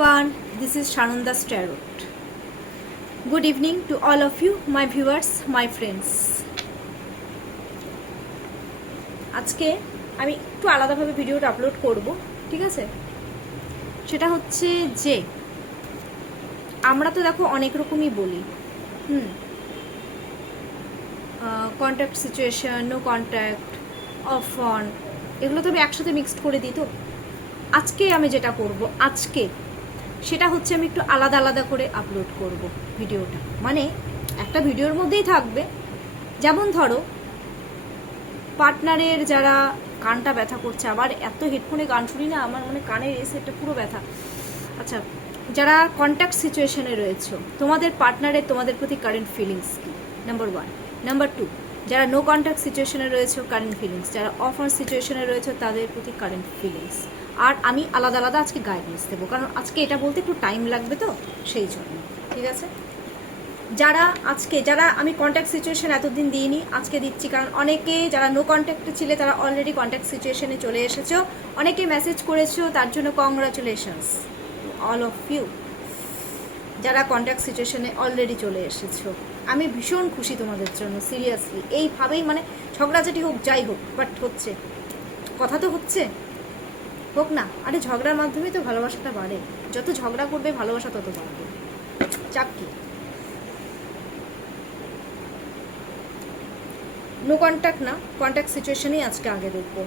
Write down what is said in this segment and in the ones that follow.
everyone, this is Shananda's Tarot. Good evening to all of you, my viewers, my friends. আজকে আমি একটু আলাদাভাবে ভিডিওটা আপলোড করব, ঠিক আছে? সেটা হচ্ছে যে আমরা তো দেখো অনেক রকমই বলি, contact situation, no contact, off on, এগুলো তো আমি একসাথে মিক্সড করে দিই। তো আজকে আমি যেটা করব সেটা হচ্ছে আমি একটু আলাদা আলাদা করে আপলোড করব ভিডিওটা। মানে একটা ভিডিওর মধ্যেই থাকবে, যেমন ধরো পার্টনারের যারা কানটা ব্যথা করছে, আবার এত হেডফোনে গান শুনি না, আমার মানে কানের এই সেটটা পুরো ব্যথা। আচ্ছা, যারা কন্ট্যাক্ট সিচুয়েশনে রয়েছে, তোমাদের পার্টনারের তোমাদের প্রতি কারেন্ট ফিলিংস কি, নাম্বার 1। নাম্বার 2, যারা নো কন্ট্যাক্ট সিচুয়েশনে রয়েছে কারেন্ট ফিলিংস, যারা অফ অন সিচুয়েশনে রয়েছে তাদের প্রতি কারেন্ট ফিলিংস। আর আমি আলাদা আলাদা আজকে গাইডেন্স দেবো, কারণ আজকে এটা বলতে একটু টাইম লাগবে, তো সেই জন্য, ঠিক আছে? যারা আমি কন্ট্যাক্ট সিচুয়েশন এতদিন দিইনি, আজকে দিচ্ছি, কারণ অনেকে যারা নো কন্ট্যাক্টে ছিলে তারা অলরেডি কন্ট্যাক্ট সিচুয়েশনে চলে এসেছো, অনেকে মেসেজ করেছো, তার জন্য congratulations to all of you যারা কন্ট্যাক্ট সিচুয়েশনে অলরেডি চলে এসেছো। আমি ভীষণ খুশি তোমাদের জন্য, সিরিয়াসলি। এইভাবেই মানে ঝগড়াঝাটি হোক, যাই হোক, বাট হচ্ছে, কথা তো হচ্ছে, হোক না। আরে ঝগড়ার মাধ্যমেই তো ভালোবাসাটা বাড়ে, যত ঝগড়া করবে ভালোবাসা তত বাড়বে। চাকরি নো কন্ট্যাক্ট না, কন্ট্যাক্ট সিচুয়েশনেই আজকে আগে দেখবো।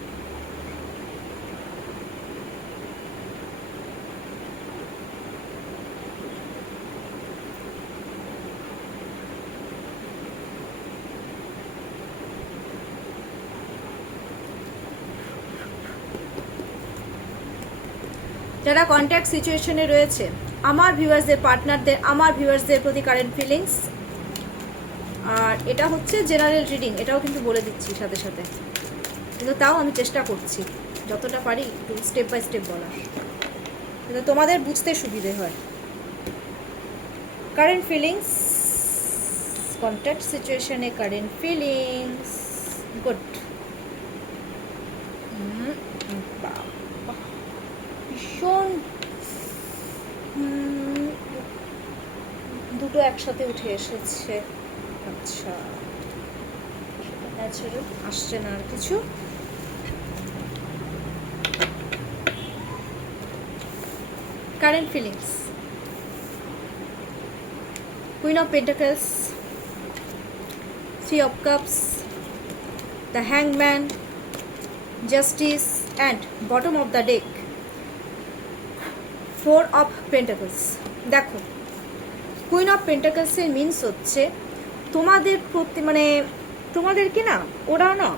যারা কন্ট্যাক্ট সিচুয়েশনে রয়েছে, আমার ভিউয়ার্সদের, পার্টনারদের, আমার ভিউয়ার্সদের প্রতি কারেন্ট ফিলিংস। আর এটা হচ্ছে জেনারেল রিডিং, এটাও কিন্তু বলে দিচ্ছি সাথে সাথে, কিন্তু তাও আমি চেষ্টা করছি যতটা পারি একটু স্টেপ বাই স্টেপ বলার, কিন্তু তোমাদের বুঝতে সুবিধে হয়। কারেন্ট ফিলিংস, কন্ট্যাক্ট সিচুয়েশনে কারেন্ট ফিলিংস, গুড। ভীষণ দুটো একসাথে উঠে এসেছে। আচ্ছা, ন্যাচারাল আসছে না আর কিছু। Current feelings, queen of pentacles, 3 of cups, the hangman, justice, and bottom of the deck, 4 of pentacles। দেখো, কুইন অফ পেন্টাকলসের মিনস হচ্ছে তোমাদের প্রতি, মানে তোমাদেরকে না ওরা না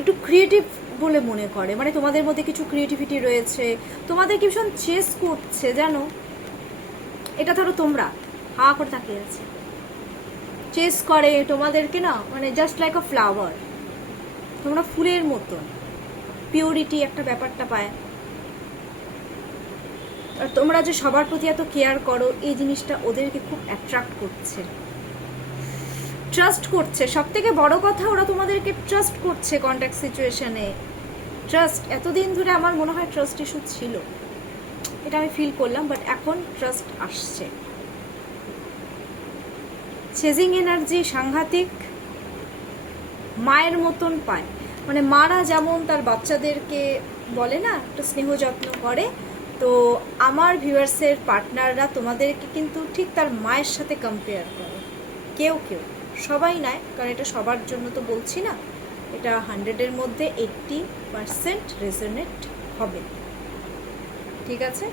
একটু ক্রিয়েটিভ বলে মনে করে, মানে তোমাদের মধ্যে কিছু ক্রিয়েটিভিটি রয়েছে, তোমাদেরকে ভীষণ চেস করছে, জানো? এটা ধরো তোমরা হা করে তাকিয়ে আছে, চেস করে তোমাদেরকে না, মানে জাস্ট লাইক আ ফ্লাওয়ার, তোমরা ফুলের মতন পিওরিটি একটা ব্যাপারটা পায়। আর তোমরা যে সবার প্রতি এত কেয়ার করো, এই জিনিসটা ওদেরকে খুব অ্যাট্রাক্ট করছে, ট্রাস্ট করছে। সব থেকে বড় কথা, ওরা তোমাদেরকে ট্রাস্ট করছে কন্ট্যাক্ট সিচুয়েশনে। ট্রাস্ট, এতদিন ধরে আমার মনে হয় ট্রাস্ট ইস্যু ছিল, এটা আমি ফিল করলাম, বাট এখন ট্রাস্ট আসছে। চেজিং এনার্জি সাংঘাতিক, মায়ের মতন পায়, মানে মারা যেমন তার বাচ্চাদেরকে বলে না একটা স্নেহ যত্ন করে, তো আমার ভিউয়ার্সের পার্টনাররা তোমাদেরকে কিন্তু ঠিক তার মায়ের সাথে কম্পেয়ার করে। কেউ কেউ, সবাই নয়, কারণ এটা সবার জন্য তো বলছি না, এটা 100-এর মধ্যে 80% রেজোনেট হবে, ঠিক আছে?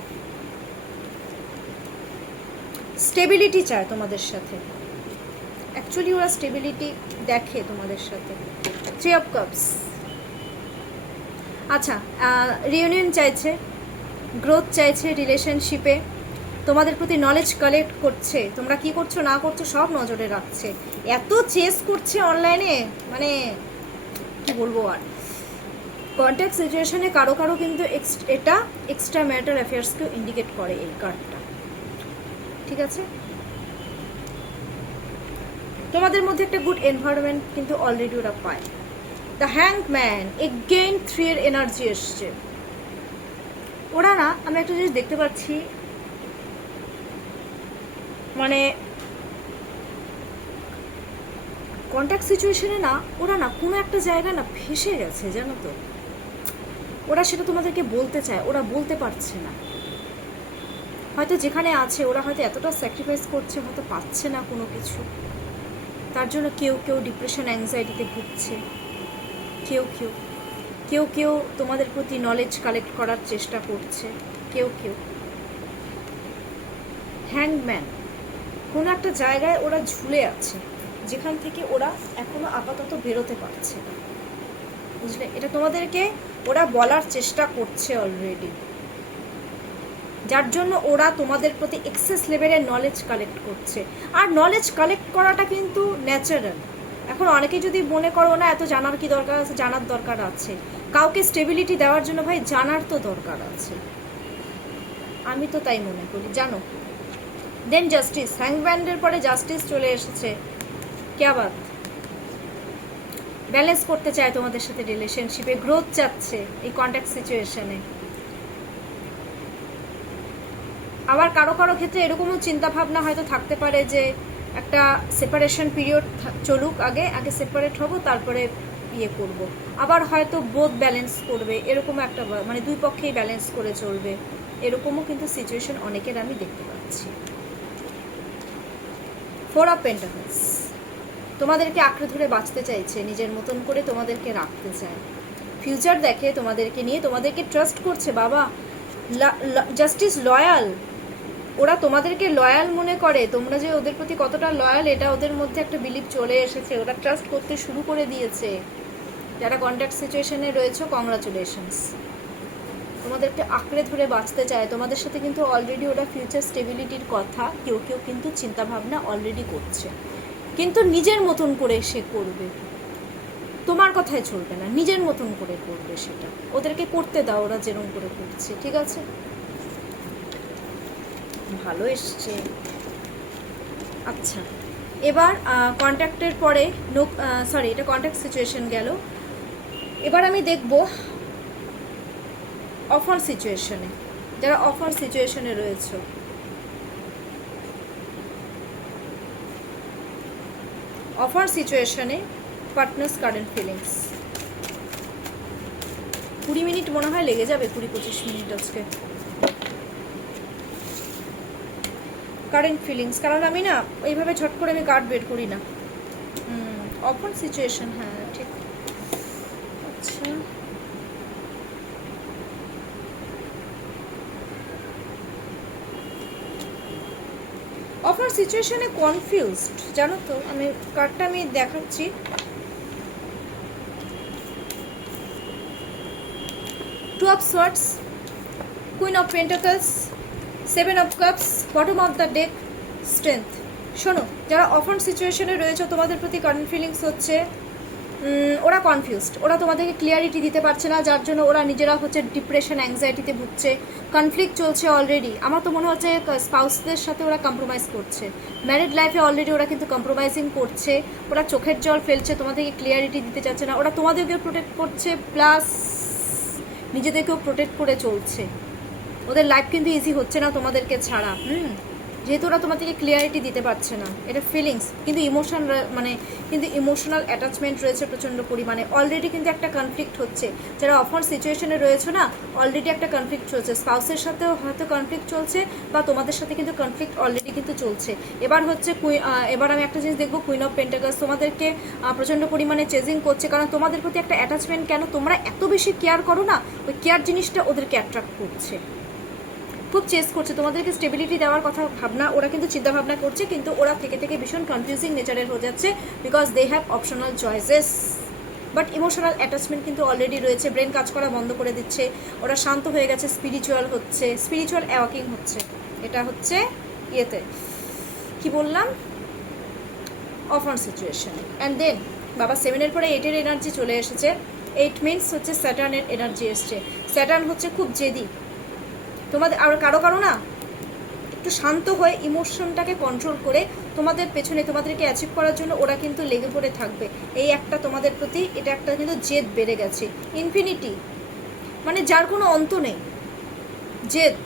স্টেবিলিটি চায় তোমাদের সাথে, অ্যাকচুয়ালি ওরা স্টেবিলিটি দেখে তোমাদের সাথে। 3 of cups। আচ্ছা, রিউনিয়ন চাইছে, গ্রোথ চাইছে রিলেশনশিপে, তোমাদের প্রতি নলেজ কালেক্ট করছে, তোমরা কি করছো না করছো সব নজরে রাখছে, এত চেস করছে অনলাইনে, মানে কি বলবো আর। কন্ট্যাক্ট সিচুয়েশনে কারো কারো কিন্তু এটা এক্সট্রা ম্যারিটাল অ্যাফেয়ার্সকেও ইন্ডিকেট করে এই কার্ডটা, ঠিক আছে? তোমাদের মধ্যে একটা গুড এনভায়রনমেন্ট কিন্তু অলরেডি ওরা পায়। দ্য হ্যাংড ম্যান, এগেইন 3 এর এনার্জি এসছে, ওরা না, আমি একটা জিনিস দেখতে পাচ্ছি, মানে কন্ট্যাক্ট সিচুয়েশনে না ওরা না কোনো একটা জায়গায় না ফেসে গেছে, জানো তো। ওরা সেটা তোমাদেরকে বলতে চায়, ওরা বলতে পারছে না। হয়তো যেখানে আছে ওরা হয়তো এতটা স্যাক্রিফাইস করছে, হয়তো পাচ্ছে না কোনো কিছু, তার জন্য কেউ কেউ ডিপ্রেশন অ্যাংজাইটিতে ভুগছে, কেউ কেউ কেউ কেউ তোমাদের প্রতি নলেজ কালেক্ট করার চেষ্টা করছে, কেউ কেউ হ্যাংম্যান, কোনো একটা জায়গায় ওরা ঝুলে আছে, যেখান থেকে ওরা এখনো আপাতত বেরোতে পারছে না, বুঝলে। এটা তোমাদেরকে ওরা বলার চেষ্টা করছে অলরেডি, যার জন্য ওরা তোমাদের প্রতি এক্সেস লেভেলের নলেজ কালেক্ট করছে। আর নলেজ কালেক্ট করাটা কিন্তু ন্যাচারাল। এখন অনেকে যদি মনে করো না এত জানার কি দরকার আছে, জানার দরকার আছে। কাউকে স্টেবিলিটি দেওয়ার জন্য ভাই জানার তো দরকার আছে, আমি তো তাই মনে করি, জানো। দেন জাস্টিস, হ্যাংম্যানের পরে জাস্টিস চলে এসেছে, ক্যা বাত। ব্যালেন্স করতে চায় তোমাদের সাথে রিলেশনশিপে, গ্রোথ চাচ্ছে এই কন্ট্যাক্ট সিচুয়েশনে। আবার কারো কারো ক্ষেত্রে এরকমও চিন্তা ভাবনা হয়তো থাকতে পারে যে একটা সেপারেশন পিরিয়ড চলুক, আগে আগে সেপারেট হব, তারপরে ইয়ে করব। আবার হয়তো বোথ ব্যালেন্স করবে, এরকম একটা, মানে দুই পক্ষেই ব্যালেন্স করে চলবে, এরকমও কিন্তু সিচুয়েশন অনেকের আমি দেখতে পাচ্ছি। 4 অফ পেন্টাকলস, তোমাদেরকে আঁকড়ে ধরে বাঁচতে চাইছে, নিজের মতন করে তোমাদেরকে রাখতে চায়, ফিউচার দেখে তোমাদেরকে নিয়ে, তোমাদেরকে ট্রাস্ট করছে বাবা। জাস্টিস লয়াল, ওরা তোমাদেরকে লয়াল মনে করে, তোমরা যে ওদের প্রতি কতটা লয়াল এটা ওদের মধ্যে একটা বিলিভ চলে এসেছে, ওরা ট্রাস্ট করতে শুরু করে দিয়েছে। যারা কন্ট্যাক্ট সিচুয়েশনে রয়েছে, কংগ্রাচুলেশনস, তোমাদেরকে আঁকড়ে ধরে বাঁচতে চায় তোমাদের সাথে, কিন্তু অলরেডি ওরা ফিউচার স্টেবিলিটির কথা কেউ কেউ কিন্তু চিন্তাভাবনা অলরেডি করছে, কিন্তু নিজের মতন করে সে করবে, তোমার কথায় চলবে না, নিজের মতন করে করবে সেটা, ওদেরকে করতে দাও, ওরা যেরকম করে করছে, ঠিক আছে। ভালো এসছে। আচ্ছা, এবার কন্ট্যাক্টের পরে সরি, এটা কন্ট্যাক্ট সিচুয়েশন গেল। এবার আমি দেখব অফার সিচুয়েশনে, যারা অফার সিচুয়েশনে রয়েছে। অফার সিচুয়েশনে পার্টনার্স কারেন্ট ফিলিংস। 20 মিনিট মনে হয় লেগে যাবে, 20-25 মিনিট আজকে। কারেন্ট ফিলিংস, কারণ আমি না এইভাবে ঝট করে আমি কার্ড বের করি না। অফার সিচুয়েশন, হ্যাঁ ঠিক। আচ্ছা, অফার সিচুয়েশনে কনফিউজড, জানো তো। আমি কার্ডটা আমি দেখাচ্ছি। Two of swords, queen of pentacles, 7 of cups, bottom of the deck, strength. শোনো, যারা অফার সিচুয়েশনে রয়েছে তোমাদের প্রতি কারেন্ট ফিলিংস হচ্ছে ওরা কনফিউজড, ওরা তোমাদেরকে ক্লিয়ারিটি দিতে পারছে না, যার জন্য ওরা নিজেরা হচ্ছে ডিপ্রেশন অ্যাংজাইটিতে ভুগছে, কনফ্লিক্ট চলছে অলরেডি। আমার তো মনে হচ্ছে স্পাউসদের সাথে ওরা কম্প্রোমাইজ করছে, ম্যারিড লাইফে অলরেডি ওরা কিন্তু কম্প্রোমাইজিং করছে, ওরা চোখের জল ফেলছে, তোমাদেরকে ক্লিয়ারিটি দিতে চাচ্ছে না, ওরা তোমাদেরকেও প্রোটেক্ট করছে, প্লাস নিজেদেরকেও প্রোটেক্ট করে চলছে। ওদের লাইফ কিন্তু ইজি হচ্ছে না তোমাদেরকে ছাড়া, যেহেতু ওরা তোমাদেরকে ক্লিয়ারিটি দিতে পারছে না, এটা ফিলিংস। কিন্তু ইমোশন, মানে কিন্তু ইমোশনাল অ্যাটাচমেন্ট রয়েছে প্রচণ্ড পরিমাণে, অলরেডি কিন্তু একটা কনফ্লিক্ট হচ্ছে। যারা অফার সিচুয়েশনে রয়েছে না, অলরেডি একটা কনফ্লিক্ট চলছে, স্পাউসের সাথেও হয়তো কনফ্লিক্ট চলছে, বা তোমাদের সাথে কিন্তু কনফ্লিক্ট অলরেডি কিন্তু চলছে। এবার হচ্ছে এবার আমি একটা জিনিস দেখবো, কুইন অফ পেন্টাকলস তোমাদেরকে প্রচণ্ড পরিমাণে চেজিং করছে, কারণ তোমাদের প্রতি একটা অ্যাটাচমেন্ট, কেন তোমরা এত বেশি কেয়ার করো না, ওই কেয়ার জিনিসটা ওদেরকে অ্যাট্রাক্ট করছে, খুব চেস করছে তোমাদেরকে স্টেবিলিটি দেওয়ার কথা ভাবনা, ওরা কিন্তু চিন্তা ভাবনা করছে, কিন্তু ওরা থেকে থেকে ভীষণ কনফিউজিং নেচারের হয়ে যাচ্ছে, because they have optional choices. But emotional attachment কিন্তু অলরেডি রয়েছে, ব্রেন কাজ করা বন্ধ করে দিচ্ছে, ওরা শান্ত হয়ে গেছে, স্পিরিচুয়াল হচ্ছে, স্পিরিচুয়াল অ্যাওয়াকিং হচ্ছে। এটা হচ্ছে ইয়েতে কি বললাম, অফার সিচুয়েশন। অ্যান্ড দেন বাবা 7-এর পরে 8-এর এনার্জি চলে এসেছে। 8 মিনস হচ্ছে স্যাটার্নের এনার্জি এসছে। স্যাটার্ন হচ্ছে খুব জেদি তোমাদের, আর কারো কারো না একটু শান্ত হয়ে ইমোশনটাকে কন্ট্রোল করে তোমাদের পেছনে, তোমাদেরকে অ্যাচিভ করার জন্য ওরা কিন্তু লেগে পড়ে থাকবে। এই একটা তোমাদের প্রতি এটা একটা কিন্তু জেদ বেড়ে গেছে, ইনফিনিটি, মানে যার কোনো অন্ত নেই, জেদ,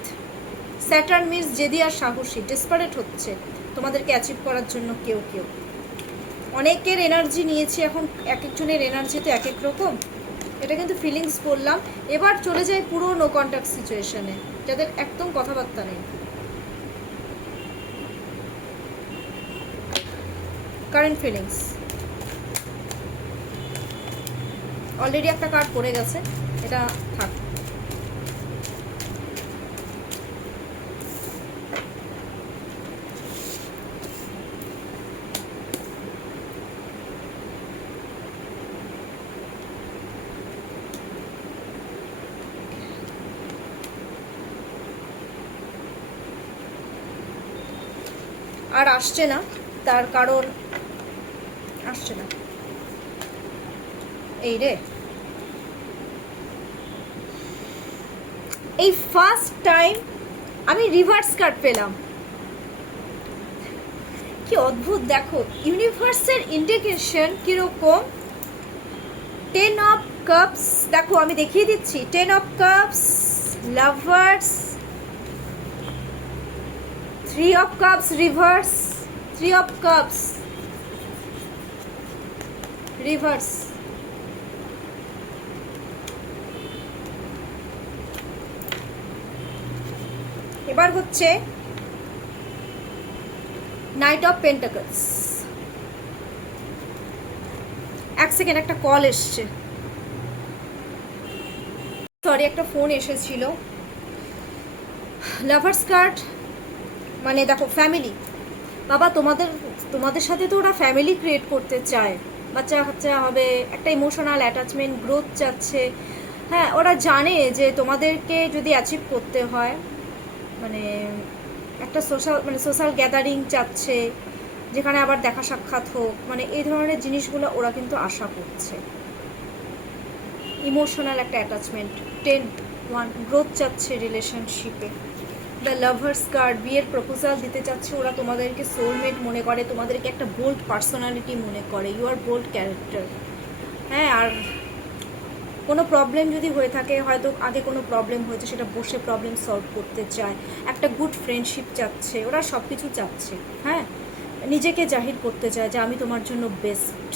স্যাটার্ন মিন্স জেদি আর সাহসী, ডেসপারেট হচ্ছে তোমাদেরকে অ্যাচিভ করার জন্য কেউ কেউ। অনেকের এনার্জি নিয়েছি, এখন এক একজনের এনার্জি তো এক এক রকম, এটা কিন্তু ফিলিংস বললাম। এবার চলে যায় পুরো নো কন্ট্যাক্ট সিচুয়েশনে, যাদের একদম কথাবার্তা নেই। কারেন্ট ফিলিংস অলরেডি একটা কার্ড পড়ে গেছে, এটা থাক। আর আসছে না, তার কারণ আসছে না। এই রে, এই ফার্স্ট টাইম আমি রিভার্স কার্ড পেলাম, কি অদ্ভুত। দেখো ইউনিভার্সের ইন্ডিকেশন কিরকম। 10 অফ কাপস, দেখো আমি দেখিয়ে দিচ্ছি। 10 of cups, lovers, 3 of cups reverse, 3 of cups reverse, এবার হচ্ছে নাইট অফ পেন্টাকলস। এক সেকেন্ড, একটা কল এসছে, সরি একটা ফোন এসেছিল। লাভার্স কার্ড মানে দেখো ফ্যামিলি, বাবা তোমাদের সাথে তো ওরা ফ্যামিলি ক্রিয়েট করতে চায়, বাচ্চা কাচ্চা হবে, একটা ইমোশনাল অ্যাটাচমেন্ট গ্রোথ চাচ্ছে। হ্যাঁ, ওরা জানে যে তোমাদেরকে যদি অ্যাচিভ করতে হয়, মানে একটা সোশ্যাল গ্যাদারিং চাচ্ছে, যেখানে আবার দেখা সাক্ষাৎ হোক, মানে এই ধরনের জিনিসগুলো ওরা কিন্তু আশা করছে। ইমোশনাল একটা অ্যাটাচমেন্ট, 10-1 গ্রোথ চাচ্ছে রিলেশনশিপে। দ্য লাভার্স কার্ড, বিয়ের প্রপোজাল দিতে চাচ্ছে ওরা, তোমাদেরকে সোলমেট মনে করে, তোমাদেরকে একটা বোল্ড পার্সোনালিটি মনে করে, ইউ আর বোল্ড ক্যারেক্টার। হ্যাঁ, আর কোনো প্রবলেম যদি হয়ে থাকে, হয়তো আগে কোনো প্রবলেম হয়েছে, সেটা বসে প্রবলেম সলভ করতে চায়, একটা গুড ফ্রেন্ডশিপ চাচ্ছে, ওরা সব কিছু চাচ্ছে। হ্যাঁ, নিজেকে জাহির করতে চায় যে আমি তোমার জন্য বেস্ট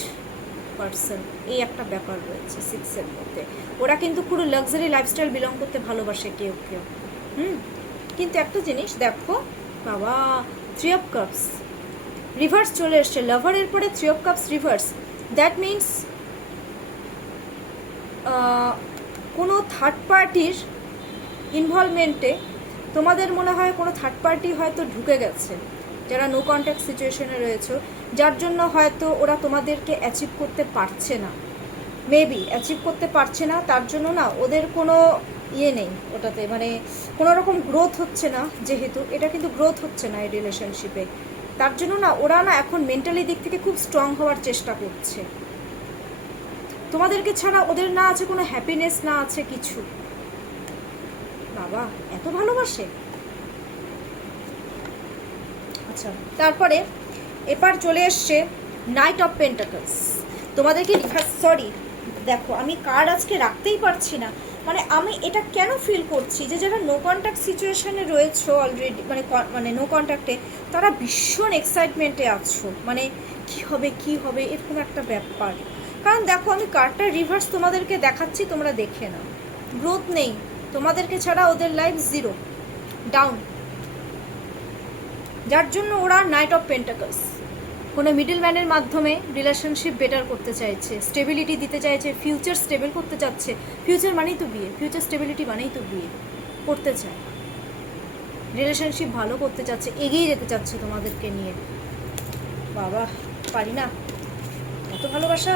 পার্সন, এই একটা ব্যাপার রয়েছে 6-এর মধ্যে। ওরা কিন্তু পুরো লাক্সারি লাইফস্টাইল বিলং করতে ভালোবাসে কেউ কেউ। কিন্তু একটা জিনিস দেখো বাবা, 3 অফ কাপস রিভার্স চলে এসছে লাভারের পরে, 3 of cups reverse. That means কোনো থার্ড পার্টির ইনভলভমেন্টে তোমাদের মনে হয় কোনো থার্ড পার্টি হয়তো ঢুকে গেছে, যারা নো কন্ট্যাক্ট সিচুয়েশনে রয়েছে, যার জন্য হয়তো ওরা তোমাদেরকে অ্যাচিভ করতে পারছে না, মেবি অ্যাচিভ করতে পারছে না, তার জন্য না ওদের কোনো ইয়ে নেই ওটাতে, মানে কোনো রকম গ্রোথ হচ্ছে না, যেহেতু এটা কিন্তু গ্রোথ হচ্ছে না এই রিলেশনশিপে, তার জন্য না ওরা না এখন মেন্টালি দিক থেকে খুব স্ট্রং হওয়ার চেষ্টা করছে। তোমাদেরকে ছাড়া ওদের না আছে কোনো হ্যাপিনেস, না আছে কিছু। বাবা এত ভালোবাসে। আচ্ছা, তারপরে এবার চলে এসছে নাইট অফ পেন্টাকলস। তোমাদেরকে সরি দেখো, আমি কার্ড আজকে রাখতেই পারছি না, মানে আমি এটা কেন ফিল করছি যে যারা নো কন্ট্যাক্ট সিচুয়েশনে রয়েছো অলরেডি, মানে নো কন্ট্যাক্টে, তারা ভীষণ এক্সাইটমেন্টে আছো, মানে কি হবে কি হবে এরকম একটা ব্যাপার। কারণ দেখো আমি কার্ডটা রিভার্স তোমাদেরকে দেখাচ্ছি, তোমরা দেখে নাও। গ্রোথ নেই তোমাদেরকে ছাড়া, ওদের লাইফ জিরো, ডাউন, যার জন্য ওরা নাইট অফ পেন্টাকলস কোনো মিডল ম্যানের মাধ্যমে রিলেশনশিপ বেটার করতে চাইছে, স্টেবিলিটি দিতে চাইছে, ফিউচার স্টেবল করতে চাচ্ছে। ফিউচার মানেই তো বিয়ে, ফিউচার স্টেবিলিটি মানেই তো বিয়ে করতে চায়, রিলেশনশিপ ভালো করতে চাচ্ছে, এগিয়ে যেতে চাচ্ছে তোমাদেরকে নিয়ে। বাবা পারি না, এত ভালোবাসা,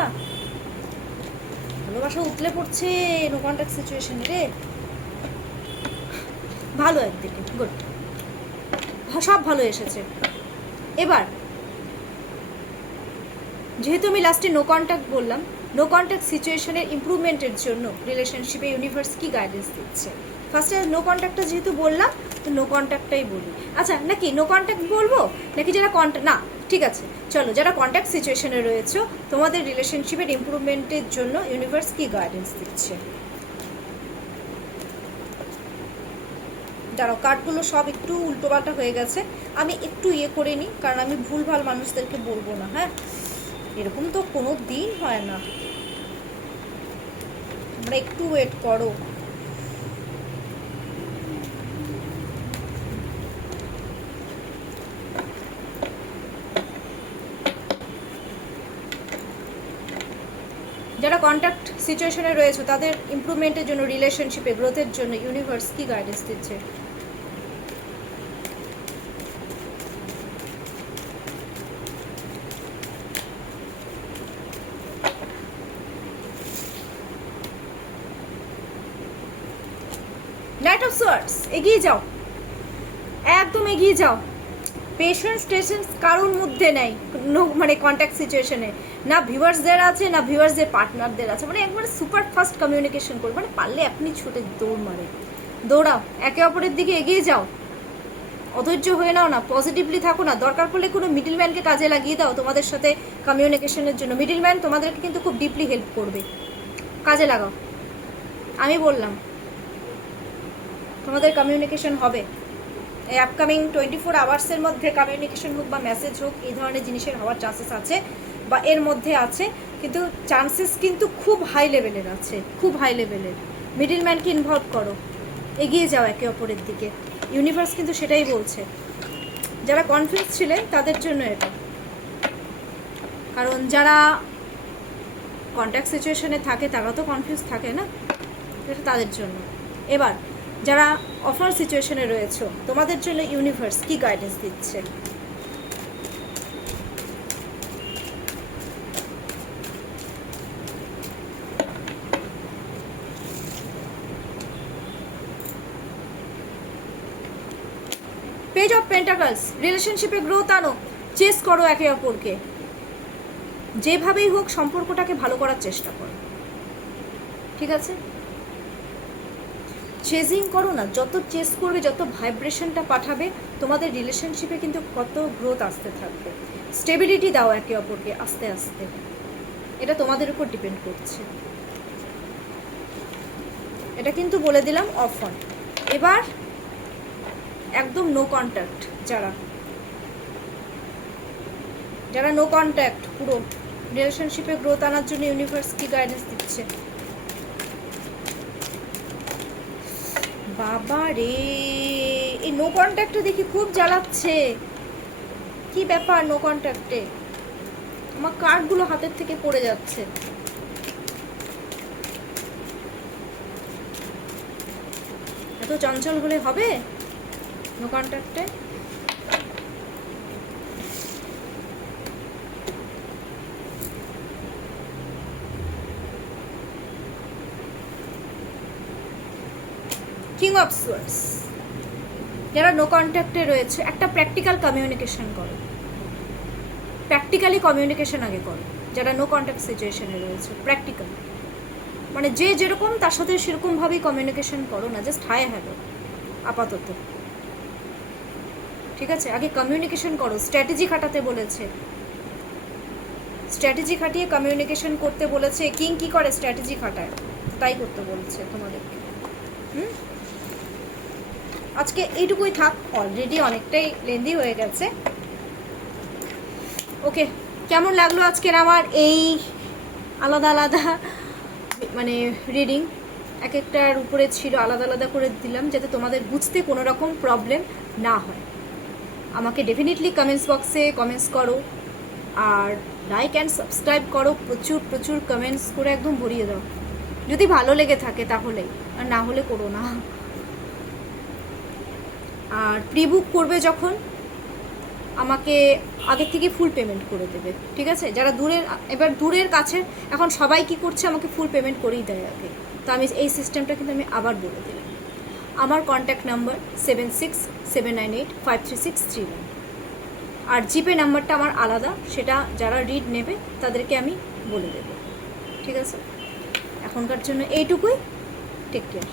ভালোবাসা উতলে পড়ছে নো কন্ট্যাক্ট সিচুয়েশনে রে। ভালো একদিকে, গুড, সব ভালো এসেছে। এবার যেহেতু আমি লাস্টে নো কন্ট্যাক্ট বললাম, নো কন্ট্যাক্ট সিচুয়েশনের ইমপ্রুভমেন্টের জন্য রিলেশনশিপে ইউনিভার্স কি গাইডেন্স দিচ্ছে। ফার্স্টে নো কন্ট্যাক্টটা যেহেতু বললাম, তো নো কন্ট্যাক্টটাই বলি। আচ্ছা, নাকি নো কন্ট্যাক্ট বলবো, নাকি যারা না ঠিক আছে চলো, যারা কন্ট্যাক্ট সিচুয়েশনে রয়েছে, তোমাদের রিলেশনশিপের ইমপ্রুভমেন্টের জন্য ইউনিভার্স কি গাইডেন্স দিচ্ছে। দাঁড়াও, কার্ডগুলো সব একটু উল্টোপাল্টা হয়ে গেছে, আমি একটু ইয়ে করে নিই, কারণ আমি ভুলভাল মানুষদেরকে বলবো না। হ্যাঁ, এরকম তো কোনো দিন হয় না, তোমরা একটু ওয়েট করো। যারা কন্ট্যাক্ট সিচুয়েশনে রয়েছে তাদের ইমপ্রুভমেন্টের জন্য, রিলেশনশিপে গ্রোথের জন্য ইউনিভার্স কি গাইডেন্স দিচ্ছে? নাইট অফ সোয়ার্ডস, এগিয়ে যাও, একদম এগিয়ে যাও। পেশেন্স টেশেন্স কারোর মধ্যে নেই, মানে কন্ট্যাক্ট সিচুয়েশনে না ভিউয়ার্সদের আছে না ভিউয়ার্সদের পার্টনারদের আছে, মানে একবারে সুপার ফাস্ট কমিউনিকেশন করবে, মানে পারলে আপনি ছুটে দৌড় মারে, দৌড়াও, একে অপরের দিকে এগিয়ে যাও, অধৈর্য হয়ে নাও না, পজিটিভলি থাকো না। দরকার পড়লে কোনো মিডলম্যানকে কাজে লাগিয়ে দাও তোমাদের সাথে কমিউনিকেশনের জন্য, মিডলম্যান তোমাদেরকে কিন্তু খুব ডিপলি হেল্প করবে, কাজে লাগাও। আমি বললাম তোমাদের কমিউনিকেশন হবে, এই আপকামিং 24 আওয়ার্সের মধ্যে কমিউনিকেশন হোক বা মেসেজ হোক, এই ধরনের জিনিসের হওয়ার চান্সেস আছে বা এর মধ্যে আছে, কিন্তু চান্সেস কিন্তু খুব হাই লেভেলের আছে, খুব হাই লেভেলের। মিডলম্যানকে ইনভলভ করো, এগিয়ে যাও একে অপরের দিকে, ইউনিভার্স কিন্তু সেটাই বলছে। যারা কনফিউজ ছিলেন তাদের জন্য এটা, কারণ যারা কন্ট্যাক্ট সিচুয়েশনে থাকে তারা তো কনফিউজ থাকে না, এটা তাদের জন্য। এবার যারা অফার সিচুয়েশনে রয়েছে তোমাদের জন্য ইউনিভার্স কি গাইডেন্স দিচ্ছে? পেজ অফ পেন্টাকলস, রিলেশনশিপে গ্রোথ আনো, চেস করো একে অপরকে, যেভাবেই হোক সম্পর্কটাকে ভালো করার চেষ্টা করো, ঠিক আছে? চেজিং করো না, যত চেস করবে, যত ভাইব্রেশনটা পাঠাবে, তোমাদের রিলেশনশিপে কিন্তু কত গ্রোথ আসতে থাকবে। স্টেবিলিটি দাও একে অপরকে আস্তে আস্তে, এটা তোমাদের উপর ডিপেন্ড করছে। এটা কিন্তু বলে দিলাম অফ অন। এবার একদম নো কন্ট্যাক্ট, যারা নো কন্ট্যাক্ট, পুরো রিলেশনশিপে গ্রোথ আনার জন্য ইউনিভার্স কি গাইডেন্স দিচ্ছে? বাবা রে, এই নো কন্ট্যাক্টে দেখি খুব জ্বালাচ্ছে, কি ব্যাপার নো কন্ট্যাক্টে? আমার কার্ডগুলো হাতের থেকে পড়ে যাচ্ছে। এত চঞ্চল হলে হবে নো কন্ট্যাক্টে? কিং অফ সোয়ার্ডস, যারা নো কন্ট্যাক্টে রয়েছে একটা প্র্যাকটিক্যাল কমিউনিকেশন করো, প্র্যাকটিক্যালি কমিউনিকেশন আগে করো। যারা নো কন্ট্যাক্ট সিচুয়েশনে রয়েছে প্র্যাকটিক্যাল, মানে যে যেরকম তার সাথে সেরকমভাবেই কমিউনিকেশন করো না, জাস্ট হাই হ্যালো আপাতত, ঠিক আছে? আগে কমিউনিকেশন করো, স্ট্র্যাটেজি খাটাতে বলেছে, স্ট্র্যাটেজি খাটিয়ে কমিউনিকেশন করতে বলেছে। কিং কি করে? স্ট্র্যাটেজি খাটায়, তাই করতে বলছে তোমাদেরকে। আজকে এইটুকুই থাক, অলরেডি অনেকটাই লেন্দি হয়ে গেছে। ওকে, কেমন লাগলো আজকের আমার এই আলাদা আলাদা মানে রিডিং? এক একটার উপরে ছিল, আলাদা আলাদা করে দিলাম যাতে তোমাদের বুঝতে কোনো রকম প্রবলেম না হয়। আমাকে ডেফিনেটলি কমেন্টস বক্সে কমেন্টস করো, আর লাইক অ্যান্ড সাবস্ক্রাইব করো, প্রচুর প্রচুর কমেন্টস করে একদম ভরিয়ে দাও, যদি ভালো লেগে থাকে তাহলেই, আর না হলে করো না। আর প্রি বুক করবে যখন আমাকে আগে থেকে ফুল পেমেন্ট করে দেবে, ঠিক আছে? যারা দূরের, এবার দূরের কাছে এখন সবাই কি করছে, আমাকে ফুল পেমেন্ট করেই দেয় আগে, তো আমি এই সিস্টেমটা কিন্তু আমি আবার বলে দিলাম। আমার কন্ট্যাক্ট নাম্বার 7679853631, আর জিপে নাম্বারটা আমার আলাদা, সেটা যারা রিড নেবে তাদেরকে আমি বলে দেবো, ঠিক আছে? এখনকার জন্য এইটুকুই, টেক কেয়ার।